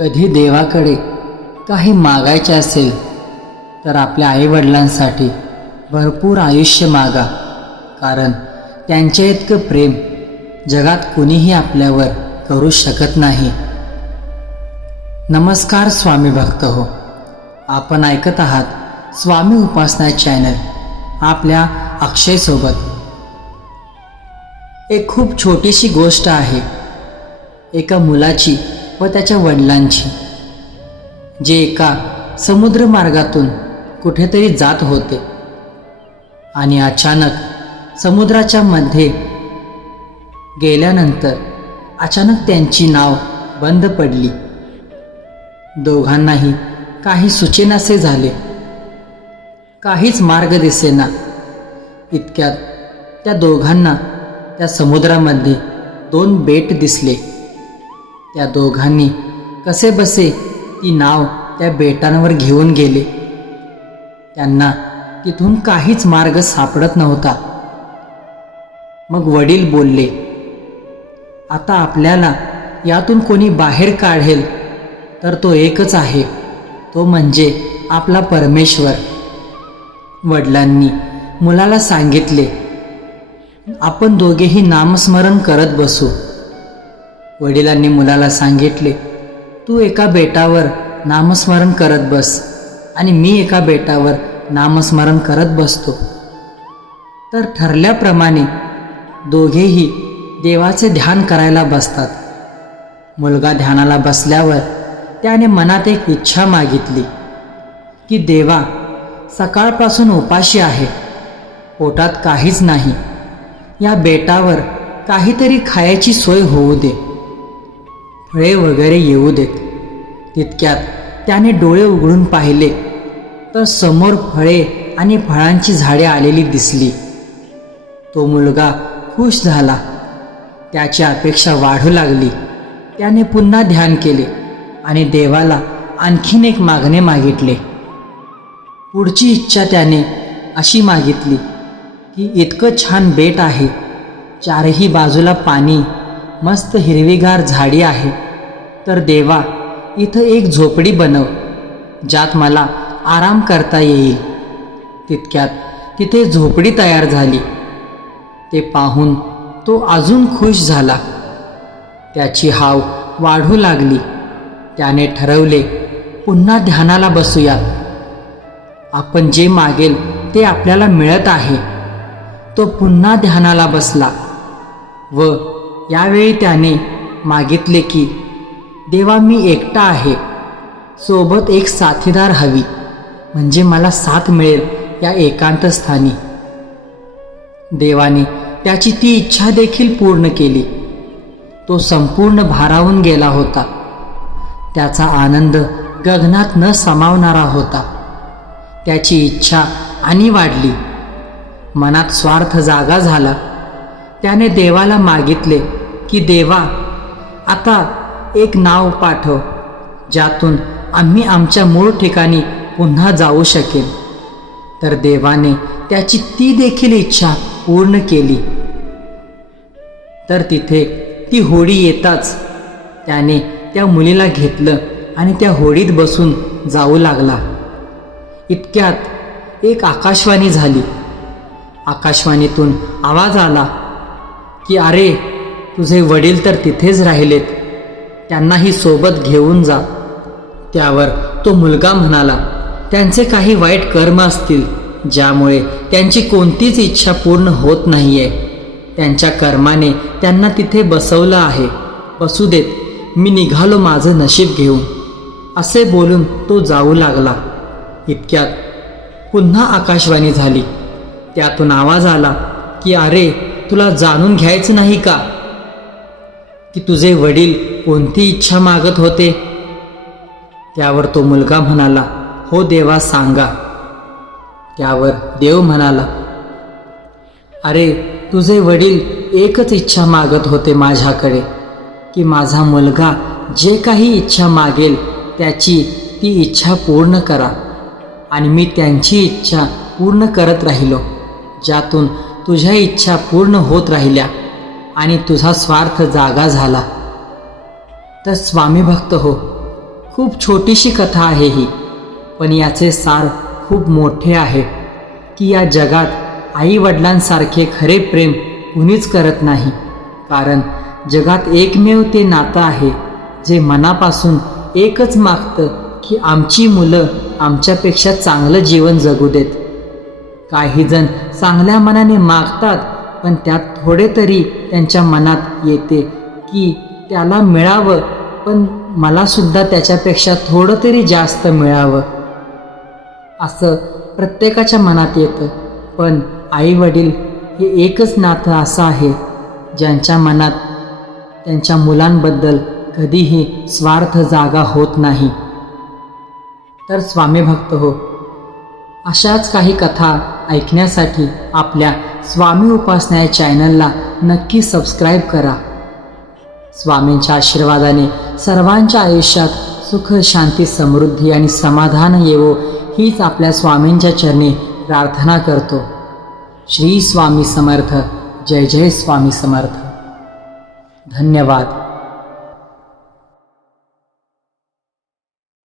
कधी देवाकडे काही मागायचे असेल तर आपल्या आईवडिलांसाठी भरपूर आयुष्य मागा, कारण त्यांच्या इतकं प्रेम जगात कुणीही आपल्यावर करू शकत नाही. नमस्कार स्वामी भक्त हो, आपण ऐकत आहात स्वामी उपासना चॅनल आपल्या अक्षयसोबत. एक खूप छोटीशी गोष्ट आहे एका मुलाची व त्याच्या वडिलांची, जे एका समुद्रमार्गातून कुठेतरी जात होते आणि अचानक समुद्राच्या मध्ये गेल्यानंतर अचानक त्यांची नाव बंद पडली. दोघांनाही काही सुचेनासे झाले, काहीच मार्ग दिसेना. इतक्यात त्या दोघांना त्या समुद्रामध्ये 2 बेट दिसले. त्या दोघांनी कसेबसे ती नाव त्या बेटांवर घेऊन गेले. त्यांना तिथून काहीच मार्ग सापडत नव्हता. मग वडील बोलले, आता आपल्याला यातून कोणी बाहेर काढेल तर तो एकच आहे, तो म्हणजे आपला परमेश्वर. वडिलांनी मुलाला सांगितले, आपण दोघेही नामस्मरण करत बसू. वडिलांनी मुलाला सांगितले, तू एका बेटावर नामस्मरण करत बस आणि मी एका बेटावर नामस्मरण करत बसतो. तर ठरल्याप्रमाणे दोघेही देवाचे ध्यान करायला बसतात. मुलगा ध्यानाला बसल्यावर त्याने मनात एक इच्छा मागितली की देवा, सकाळपासून उपाशी आहे, पोटात काहीच नाही, या बेटावर काहीतरी खायची सोय होऊ दे, फळे वगैरे येऊ देत. तितक्यात त्याने डोळे उघडून पाहिले तर समोर फळे आणि फळांची झाडे आलेली दिसली. तो मुलगा खुश झाला. त्याची अपेक्षा वाढू लागली. त्याने पुन्हा ध्यान केले आणि देवाला आणखीन एक मागणे मागितले. पुढची इच्छा त्याने अशी मागितली की इतकं छान बेट आहे, चारही बाजूला पाणी, मस्त हिरवीगार झाडी आहे, तर देवा, इथं एक झोपडी बनव ज्यात मला आराम करता येईल. तितक्यात तिथे झोपडी तयार झाली. ते पाहून तो अजून खुश झाला. त्याची हाव वाढू लागली. त्याने ठरवले, पुन्हा ध्यानाला बसूयात. आपण जे मागेल ते आपल्याला मिळत आहे. तो पुन्हा ध्यानाला बसला व यावेळी त्याने मागितले की देवा, मी एकटा आहे, सोबत एक साथीदार हवी, म्हणजे मला साथ मिळेल या एकांत स्थानी. देवाने त्याची ती इच्छा देखील पूर्ण केली. तो संपूर्ण भारावून गेला होता. त्याचा आनंद गगनात न सामावणारा होता. त्याची इच्छा आणि वाढली. मनात स्वार्थ जागा झाला. त्याने देवाला मागितले की देवा, आता एक नाव पाठव ज्यातून आम्ही आमच्या मूळ ठिकाणी पुन्हा जाऊ शकेल. तर देवाने त्याची ती देखील इच्छा पूर्ण केली. तर तिथे ती होडी येताच त्याने त्या मुलीला घेतलं आणि त्या होडीत बसून जाऊ लागला. इतक्यात एक आकाशवाणी झाली. आकाशवाणीतून आवाज आला की अरे, तुझे वडील तर तिथेच राहिलेत, त्यांनाही सोबत घेऊन जा. त्यावर तो मुलगा म्हणाला, त्यांचे काही वाईट कर्म असतील ज्यामुळे त्यांची कोणतीच इच्छा पूर्ण होत नाहीये. त्यांच्या कर्माने त्यांना तिथे बसवलं आहे, बसू देत, मी निघालो माझं नशीब घेऊन, असे बोलून तो जाऊ लागला. इतक्यात पुन्हा आकाशवाणी झाली. त्यातून आवाज आला की अरे, तुला जाणून घ्यायचं नाही का की तुझे वडील कोणती इच्छा मागत होते? त्यावर तो मुलगा म्हणाला, हो देवा, सांगा. त्यावर देव म्हणाला, अरे, तुझे वडील एकच इच्छा मागत होते माझ्याकडे की माझा मुलगा जे काही इच्छा मागेल त्याची ती इच्छा पूर्ण करा. आणि मी त्यांची इच्छा पूर्ण करत राहिलो, ज्यातून तुझ्या इच्छा पूर्ण होत राहिल्या आणि तुझा स्वार्थ जागा झाला. तर स्वामी भक्त हो, खूप छोटीशी कथा आहे ही, पण याचे सार खूप मोठे आहे की या जगात आई वडिलांसारखे खरे प्रेम कुणीच करत नाही. कारण जगात एकमेव ते नातं आहे जे मनापासून एकच मागतं की आमची मुलं आमच्यापेक्षा चांगलं जीवन जगू देत. काही जण चांगल्या मनाने मागतात, पण त्यात थोडे तरी त्यांच्या मनात येते की त्याला मिळावं, पण मला सुद्धा त्याच्यापेक्षा थोडं तरी जास्त मिळावं, असं प्रत्येकाच्या मनात येतं. पण आई वडील हे एकच नातं असं आहे ज्यांच्या मनात त्यांच्या मुलांबद्दल कधीही स्वार्थ जागा होत नाही. तर स्वामी भक्त हो, अशाच काही कथा ऐकण्यासाठी आपल्या स्वामी उपासना या चॅनलला नक्की सबस्क्राईब करा. स्वामींच्या आशीर्वादाने सर्वांच्या आयुष्यात सुख, शांती, समृद्धी आणि समाधान येवो हीच आपल्या स्वामींच्या चरणी प्रार्थना करतो. श्री स्वामी समर्थ. जय जय स्वामी समर्थ. धन्यवाद.